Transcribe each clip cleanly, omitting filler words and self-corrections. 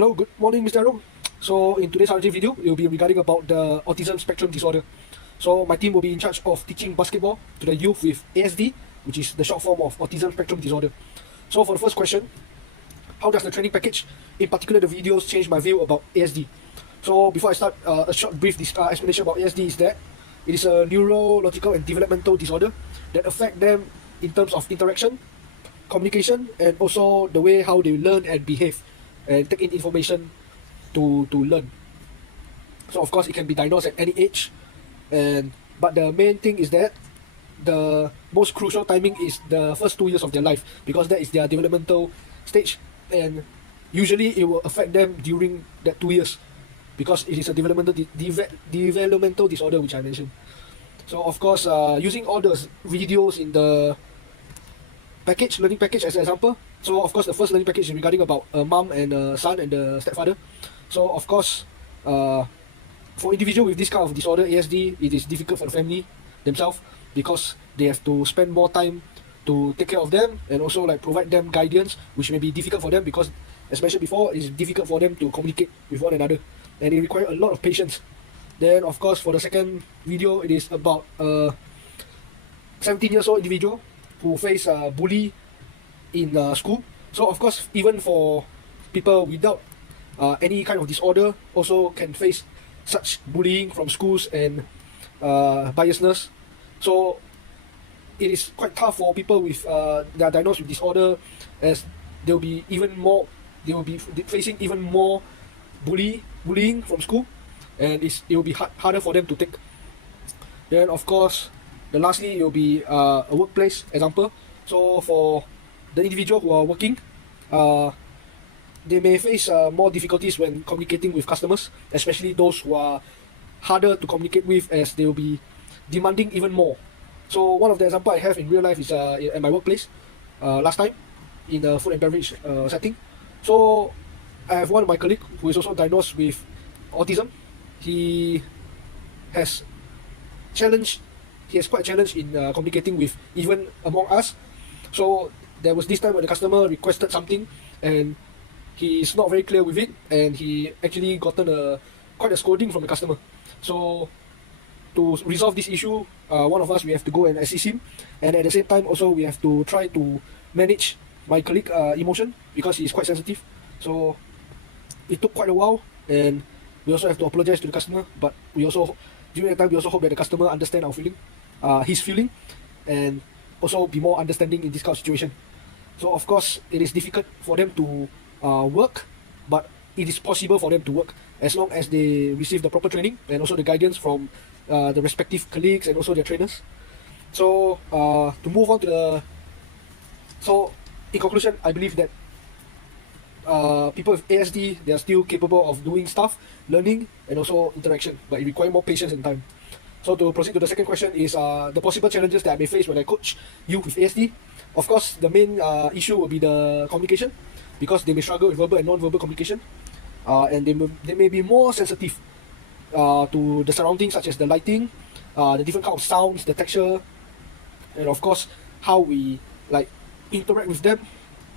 Hello, good morning, Mr. Arrow. So in today's RJ video, it will be regarding about the autism spectrum disorder. So my team will be in charge of teaching basketball to the youth with ASD, which is the short form of autism spectrum disorder. So for the first question, how does the training package, in particular the videos, change my view about ASD? So before I start, a short brief explanation about ASD is that it is a neurological and developmental disorder that affect them in terms of interaction, communication, and also the way how they learn and behave and take in information to learn. So of course it can be diagnosed at any age, but the main thing is that the most crucial timing is the first 2 years of their life, because that is their developmental stage, and usually it will affect them during that 2 years because it is a developmental disorder which I mentioned. So of course, using all those videos in the learning package as an example. So of course the first learning package is regarding about a mom and a son and the stepfather. So of course, for individual with this kind of disorder, ASD, it is difficult for the family themselves because they have to spend more time to take care of them and also like provide them guidance, which may be difficult for them because, as mentioned before, it's difficult for them to communicate with one another, and it requires a lot of patience. Then of course for the second video, it is about a 17 years old individual who face bully in school. So of course, even for people without any kind of disorder also can face such bullying from schools and biasness. So it is quite tough for people with that are diagnosed with disorder, as they will be facing even more bullying from school, and it will be harder for them to take. Then of course, lastly, it will be a workplace example. So for the individual who are working, they may face more difficulties when communicating with customers, especially those who are harder to communicate with, as they will be demanding even more. So one of the example I have in real life is at my workplace last time in the food and beverage setting. So I have one of my colleague who is also diagnosed with autism. He has quite challenged in communicating with even among us. So there was this time when the customer requested something and he is not very clear with it, and he actually gotten quite a scolding from the customer. So to resolve this issue, one of us, we have to go and assist him, and at the same time also we have to try to manage my colleague emotion because he is quite sensitive. So it took quite a while, and we also have to apologize to the customer, but we also, during the time, we also hope that the customer understand our feeling, his feeling, and also be more understanding in this kind of situation. So of course it is difficult for them to work, but it is possible for them to work as long as they receive the proper training and also the guidance from the respective colleagues and also their trainers. So to move on to in conclusion, I believe that people with ASD, they are still capable of doing stuff, learning, and also interaction, but it requires more patience and time. So to proceed to the second question is the possible challenges that I may face when I coach youth with ASD. Of course, the main issue will be the communication, because they may struggle with verbal and non-verbal communication, and they may be more sensitive to the surroundings, such as the lighting, the different kind of sounds, the texture, and of course how we like interact with them.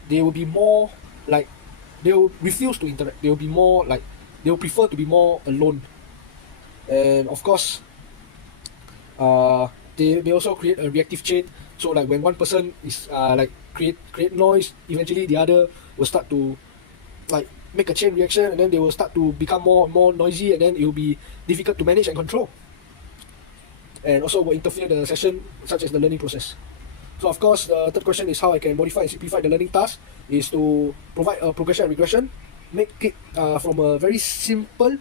They will be more like, they will refuse to interact. They will be more like, they will prefer to be more alone. And of course, they may also create a reactive chain. So like when one person is like create noise, eventually the other will start to like make a chain reaction, and then they will start to become more and more noisy, and then it will be difficult to manage and control, and also will interfere the session, such as the learning process. So of course, the third question is how I can modify and simplify the learning task, is to provide a progression and regression, make it from a very simple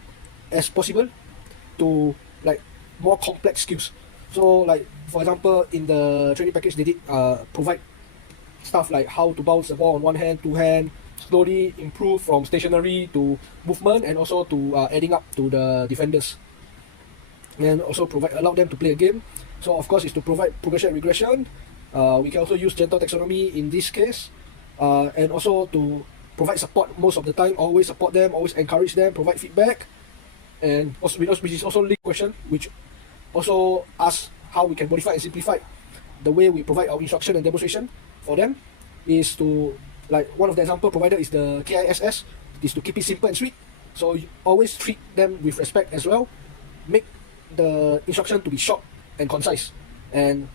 as possible to like more complex skills. So like for example, in the training package they did provide stuff like how to bounce the ball on one hand, two hand, slowly improve from stationary to movement, and also to adding up to the defenders, and also allow them to play a game. So of course, is to provide progression and regression. We can also use gentle taxonomy in this case, and also to provide support most of the time. Always support them, always encourage them, provide feedback, and also, which is also a linked question, which also asks how we can modify and simplify the way we provide our instruction and demonstration for them. Is to, like, one of the example provided is the KISS is to keep it simple and sweet. So you always treat them with respect as well. Make the instruction to be short and concise, and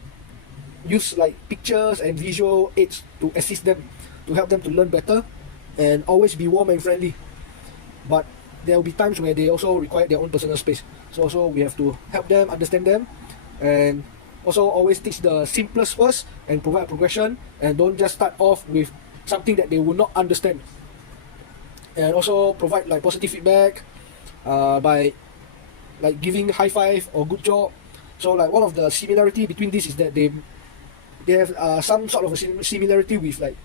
use like pictures and visual aids to assist them, to help them to learn better, and always be warm and friendly. But there will be times where they also require their own personal space. So also we have to help them, understand them, and also always teach the simplest first and provide progression, and don't just start off with something that they will not understand. And also provide like positive feedback by like giving high five or good job. So like one of the similarity between this is that they have some sort of a similarity with like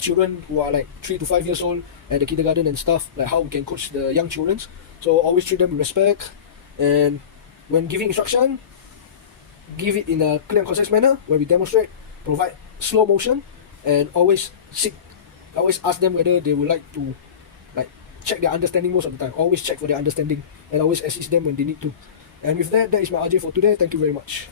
children who are like 3 to 5 years old at the kindergarten and stuff, like how we can coach the young children. So always treat them with respect, and when giving instruction, give it in a clear and concise manner where we demonstrate, provide slow motion, and always ask them whether they would like to like check their understanding most of the time. Always check for their understanding and always assist them when they need to. And with that, that is my RJ for today. Thank you very much.